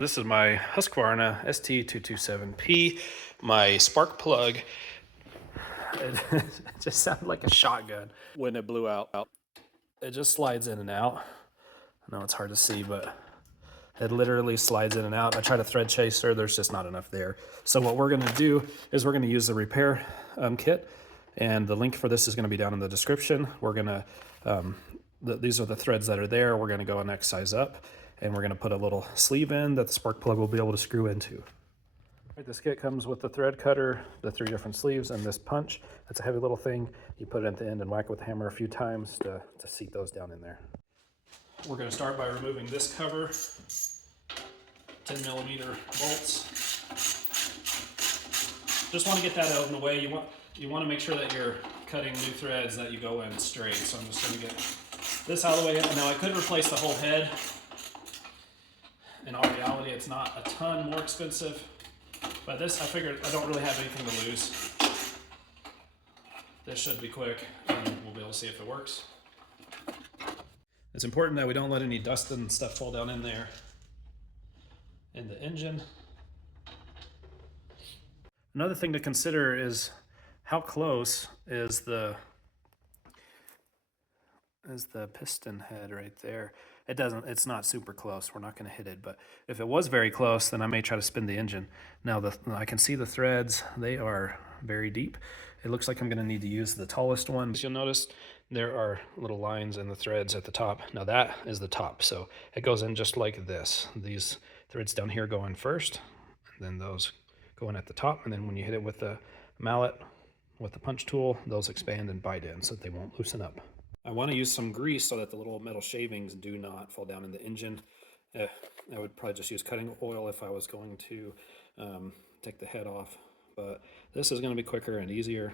This is my Husqvarna ST227P, my spark plug. It just sounded like a shotgun when it blew out. It just slides in and out. I know it's hard to see, but it literally slides in and out. I try to thread chaser, there's just not enough there. So what we're gonna do is we're gonna use the repair kit, and the link for this is gonna be down in the description. We're gonna, these are the threads that are there. We're gonna go a next size up, and we're gonna put a little sleeve in that the spark plug will be able to screw into. This kit comes with the thread cutter, the 3 different sleeves, and this punch. That's a heavy little thing. You put it at the end and whack it with a hammer a few times to seat those down in there. We're gonna start by removing this cover, 10mm bolts. Just wanna get that out of the way. You wanna make sure that you're cutting new threads that you go in straight. So I'm just gonna get this out of the way. Now I could replace the whole head. In all reality, it's not a ton more expensive, but this, I figured I don't really have anything to lose. This should be quick, and we'll be able to see if it works. It's important that we don't let any dust and stuff fall down in there, in the engine. Another thing to consider is how close is the piston head right there. It's not super close. We're not going to hit it, but if it was very close, then I may try to spin the engine. Now I can see the threads. They are very deep. It looks like I'm going to need to use the tallest one. As you'll notice, there are little lines in the threads at the top. Now that is the top, so it goes in just like this. These threads down here go in first, and then those go in at the top, and then when you hit it with the mallet, with the punch tool, those expand and bite in so that they won't loosen up. I want to use some grease so that the little metal shavings do not fall down in the engine. I would probably just use cutting oil if I was going to take the head off, but this is going to be quicker and easier.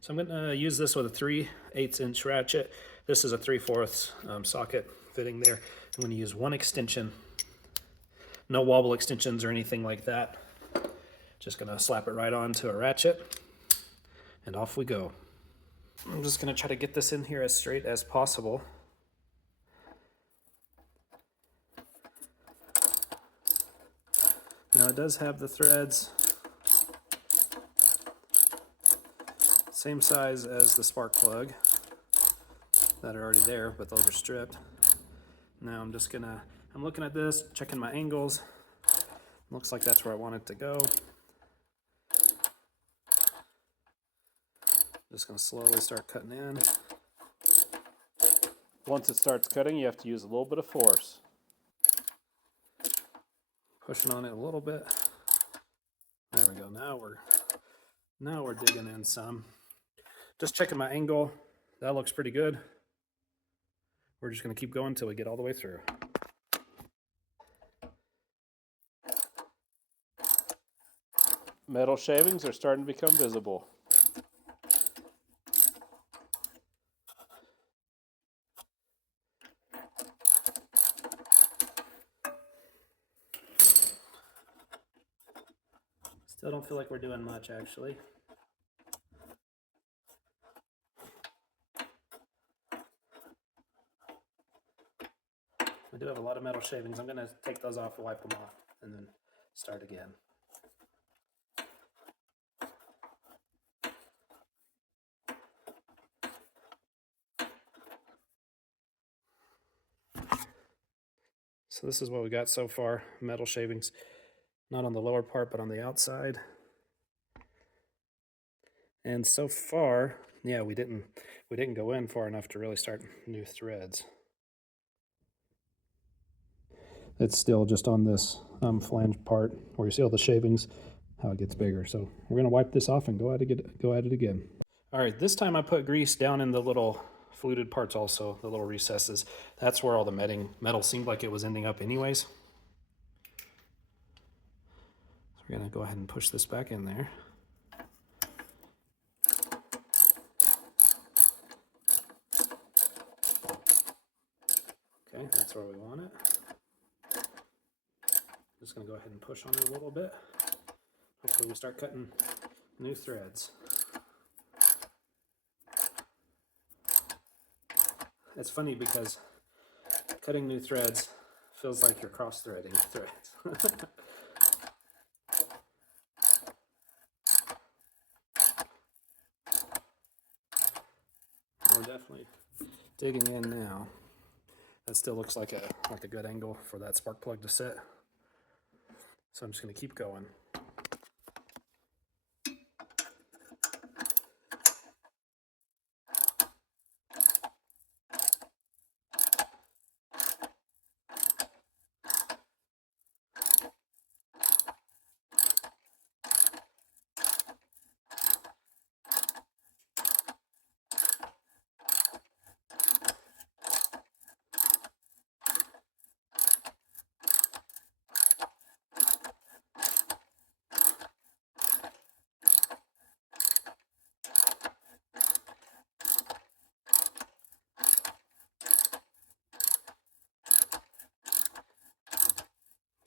So I'm going to use this with a 3/8 inch ratchet. This is a 3/4 socket fitting there. I'm going to use one extension, no wobble extensions or anything like that. Just going to slap it right onto a ratchet, and off we go. I'm just going to try to get this in here as straight as possible. Now it does have the threads, same size as the spark plug that are already there, but those are stripped. Now I'm looking at this, checking my angles. Looks like that's where I want it to go. Just going to slowly start cutting in. Once it starts cutting, you have to use a little bit of force. Pushing on it a little bit. There we go. Now we're digging in some. Just checking my angle. That looks pretty good. We're just going to keep going until we get all the way through. Metal shavings are starting to become visible. Still don't feel like we're doing much, actually. I do have a lot of metal shavings. I'm going to take those off, wipe them off, and then start again. So this is what we got so far, metal shavings, not on the lower part, but on the outside. And so far, yeah, we didn't go in far enough to really start new threads. It's still just on this flange part where you see all the shavings, how it gets bigger. So we're gonna wipe this off and go at it again. All right, this time I put grease down in the little fluted parts also, the little recesses. That's where all the metal seemed like it was ending up anyways. So we're gonna go ahead and push this back in there. Okay, that's where we want it. Just gonna go ahead and push on it a little bit. Hopefully we start cutting new threads. It's funny because cutting new threads feels like you're cross-threading threads. We're definitely digging in now. That still looks like a good angle for that spark plug to sit. So I'm just going to keep going.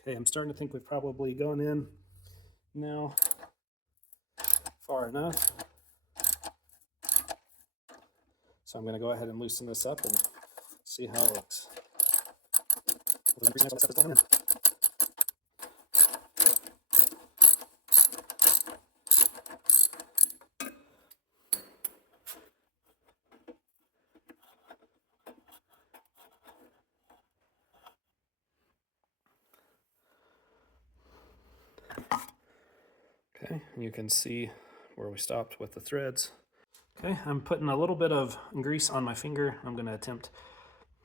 Okay, I'm starting to think we've probably gone in now far enough. So I'm going to go ahead and loosen this up and see how it looks. Okay, and you can see where we stopped with the threads. Okay, I'm putting a little bit of grease on my finger. I'm going to attempt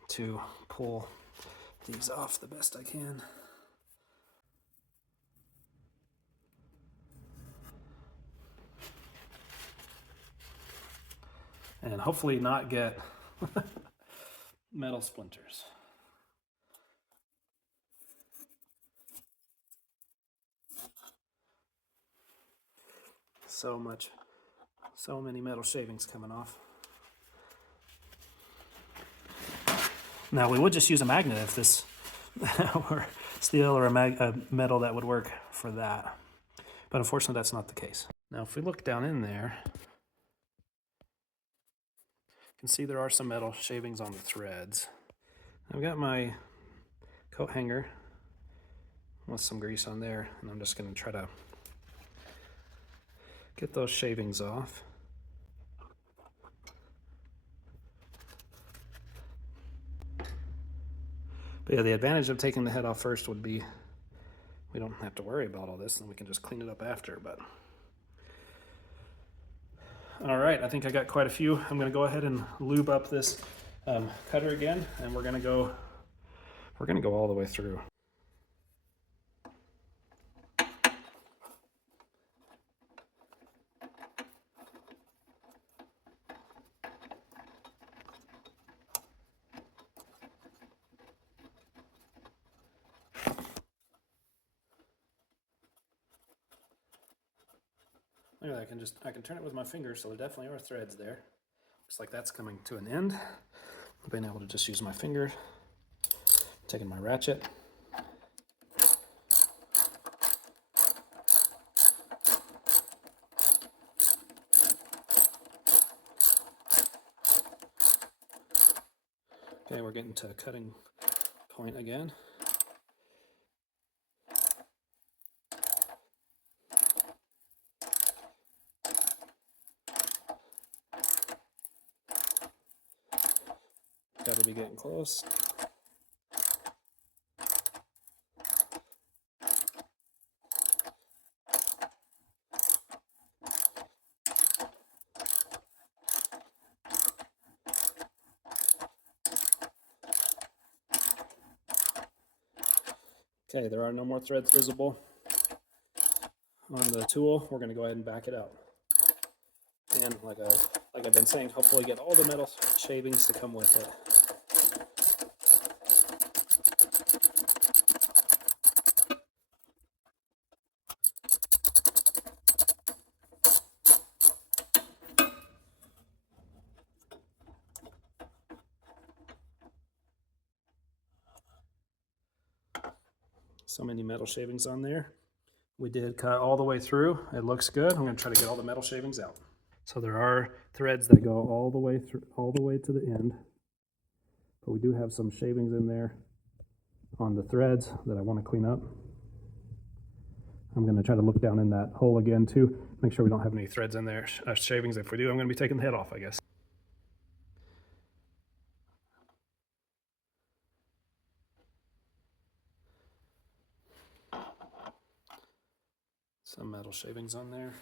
to pull these off the best I can. And hopefully not get metal splinters. So many metal shavings coming off. Now we would just use a magnet if this were steel or a metal that would work for that. But unfortunately that's not the case. Now if we look down in there, you can see there are some metal shavings on the threads. I've got my coat hanger with some grease on there, and I'm just going to try to get those shavings off. But yeah, the advantage of taking the head off first would be we don't have to worry about all this, and we can just clean it up after. But all right, I think I got quite a few. I'm going to go ahead and lube up this cutter again, and we're going to go all the way through. Look at that, I can turn it with my finger, so there definitely are threads there. Looks like that's coming to an end. I've been able to just use my finger, taking my ratchet. Okay, we're getting to a cutting point again. Got to be getting close. Okay, there are no more threads visible on the tool. We're going to go ahead and back it out. And like I've been saying, hopefully get all the metal shavings to come with it. So many metal shavings on there. We did cut all the way through. It looks good. I'm going to try to get all the metal shavings out. So there are threads that go all the way through, all the way to the end. But we do have some shavings in there on the threads that I want to clean up. I'm going to try to look down in that hole again too, make sure we don't have any threads in there, shavings. If we do, I'm going to be taking the head off, I guess. Some metal shavings on there.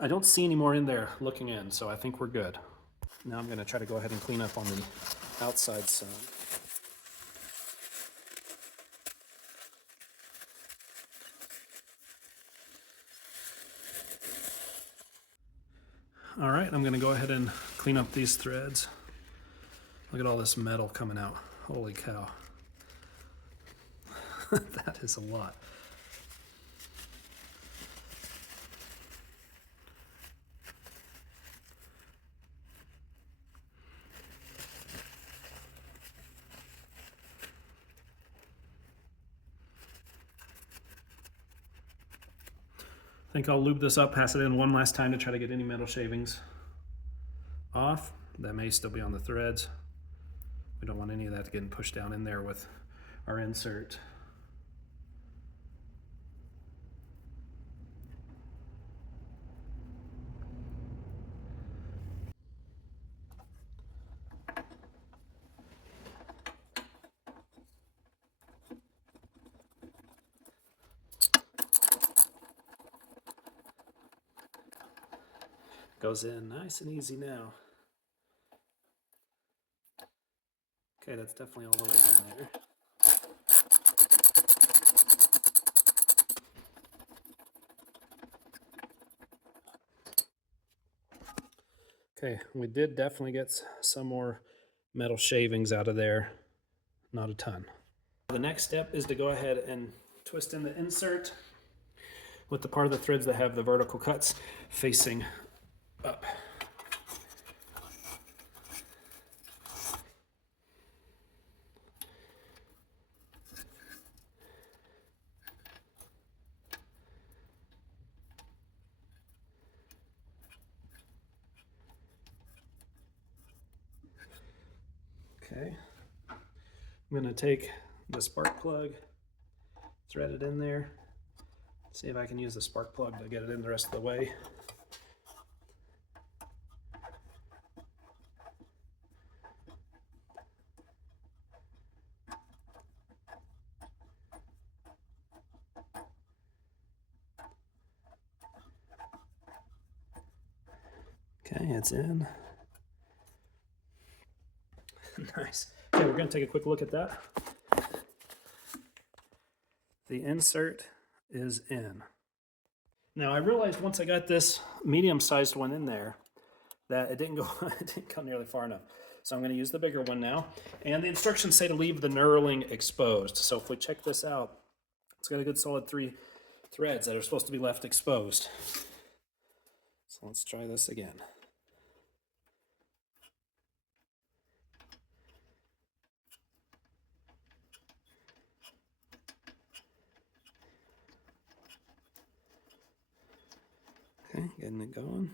I don't see any more in there looking in, so I think we're good. Now I'm going to try to go ahead and clean up on the outside side. All right, I'm going to go ahead and clean up these threads. Look at all this metal coming out. Holy cow. That is a lot. I think I'll lube this up, pass it in one last time to try to get any metal shavings off. That may still be on the threads. We don't want any of that getting pushed down in there with our insert. Goes in nice and easy now. Okay, that's definitely all the way in there. Okay, we did definitely get some more metal shavings out of there. Not a ton. The next step is to go ahead and twist in the insert with the part of the threads that have the vertical cuts facing up. Okay, I'm going to take the spark plug, thread it in there, see if I can use the spark plug to get it in the rest of the way. Okay, it's in. Nice. Okay, we're going to take a quick look at that. The insert is in. Now I realized once I got this medium-sized one in there that it didn't go nearly far enough. So I'm going to use the bigger one now. And the instructions say to leave the knurling exposed. So if we check this out, it's got a good solid 3 threads that are supposed to be left exposed. So let's try this again. Okay, getting it going.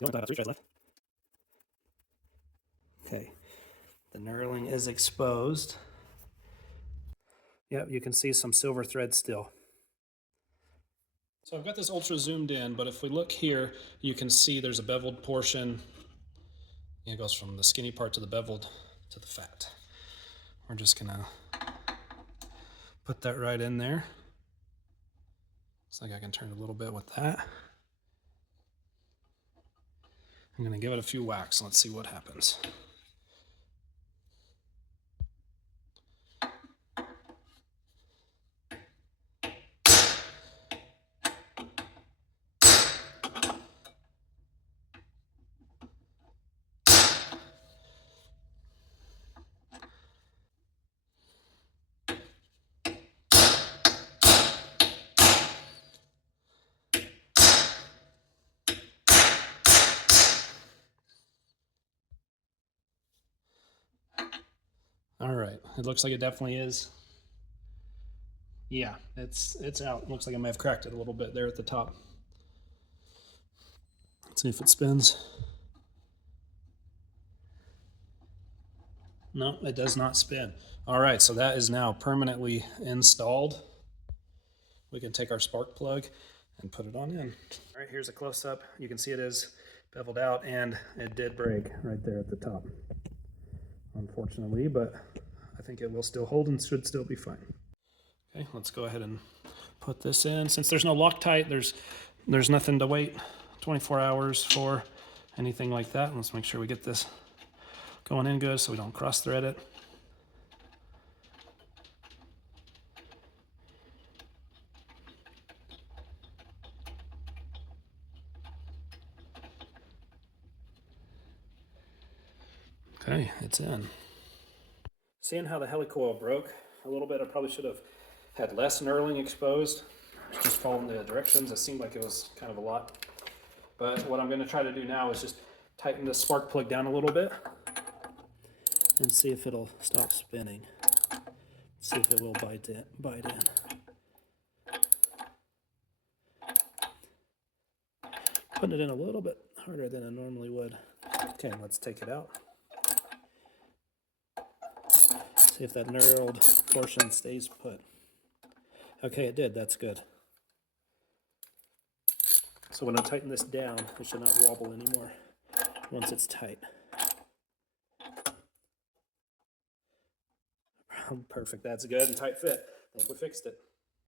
You only have 3 threads left. Okay, the knurling is exposed. Yep, you can see some silver thread still. So I've got this ultra zoomed in, but if we look here, you can see there's a beveled portion. It goes from the skinny part to the beveled to the fat. We're just gonna put that right in there. Looks like I can turn a little bit with that. I'm gonna give it a few whacks. Let's see what happens. All right, it looks like it definitely is. Yeah, it's out. It looks like I may have cracked it a little bit there at the top. Let's see if it spins. No, it does not spin. All right, so that is now permanently installed. We can take our spark plug and put it on in. All right, here's a close-up. You can see it is beveled out, and it did break right there at the top, unfortunately, but I think it will still hold and should still be fine. Okay, let's go ahead and put this in. Since there's no Loctite, there's nothing to wait 24 hours for anything like that. Let's make sure we get this going in good so we don't cross thread it. Okay, it's in. Seeing how the helicoil broke a little bit, I probably should have had less knurling exposed. Just following the directions, it seemed like it was kind of a lot. But what I'm going to try to do now is just tighten the spark plug down a little bit and see if it'll stop spinning. See if it will bite in. Putting it in a little bit harder than I normally would. Okay, let's take it out. See if that knurled portion stays put. Okay, it did. That's good. So when I tighten this down, it should not wobble anymore once it's tight. Perfect. That's good and tight fit. I think we fixed it.